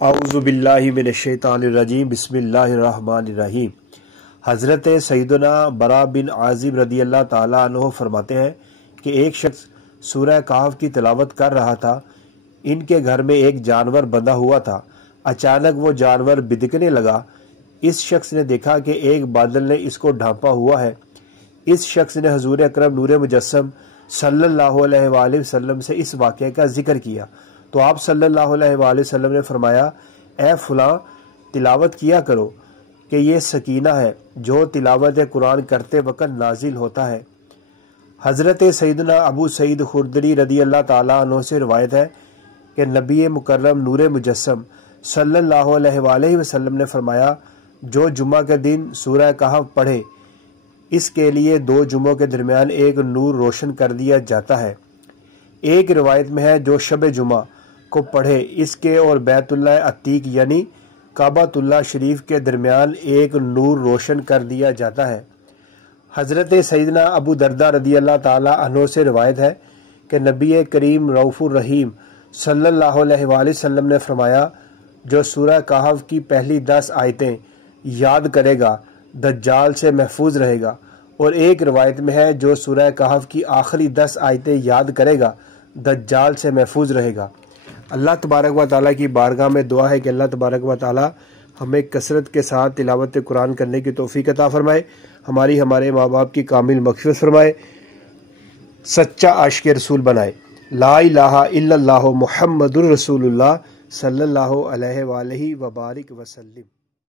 اعوذ باللہ من الشیطان الرجیم بسم اللہ الرحمن الرحیم۔ حضرت سیدنا برا بن عازب رضی اللہ تعالیٰ عنہ فرماتے ہیں کہ ایک شخص سورہ کہف کی تلاوت کر رہا تھا۔ ان کے گھر میں ایک جانور بندھا ہوا تھا۔ اچانک وہ جانور بدکنے لگا۔ اس شخص نے دیکھا کہ ایک بادل نے اس کو ڈھانپا ہوا ہے۔ اس شخص نے حضور اکرم نور مجسم صلی اللہ علیہ وآلہ وسلم سے اس واقعے کا ذکر کیا تو آپ صلی اللہ علیہ وآلہ وسلم نے فرمایا، اے فلاں، تلاوت کیا کرو کہ یہ سکینہ ہے جو تلاوت قرآن کرتے وقت نازل ہوتا ہے۔ حضرت سیدنا ابو سعید خدری رضی اللہ تعالیٰ عنہ سے روایت ہے کہ نبی مکرم نور مجسم صلی اللہ علیہ وآلہ وسلم نے فرمایا، جو جمعہ کے دن سورہ کہف پڑھے اس کے لیے 2 جمعوں کے درمیان ایک نور روشن کر دیا جاتا ہے۔ ایک روایت میں ہے، جو شب جمعہ کو پڑھے اس کے اور بیت اللہ عتیق یعنی کعبۃ اللہ شریف کے درمیان ایک نور روشن کر دیا جاتا ہے۔ حضرت سیدنا ابو دردہ رضی اللہ تعالی عنہ سے روایت ہے کہ نبی کریم رؤوف الرحیم صلی اللہ علیہ وآلہ وسلم نے فرمایا، جو سورہ کہف کی پہلی 10 آیتیں یاد کرے گا دجال سے محفوظ رہے گا، اور ایک روایت میں ہے، جو سورہ کہف کی آخری 10 آیتیں یاد کرے گا دجال سے محفوظ رہے گا۔ اللہ تبارک و تعالیٰ کی بارگاہ میں دعا ہے کہ اللہ تبارک و تعالیٰ ہمیں کثرت کے ساتھ تلاوت قرآن کرنے کی توفیق عطا فرمائے، ہمارے ماں باپ کی کامل مغفرت فرمائے، سچا عاشق رسول بنائے۔ لا الہ الا اللہ محمد الرسول اللہ صلی اللہ علیہ وآلہ وبارک وسلم۔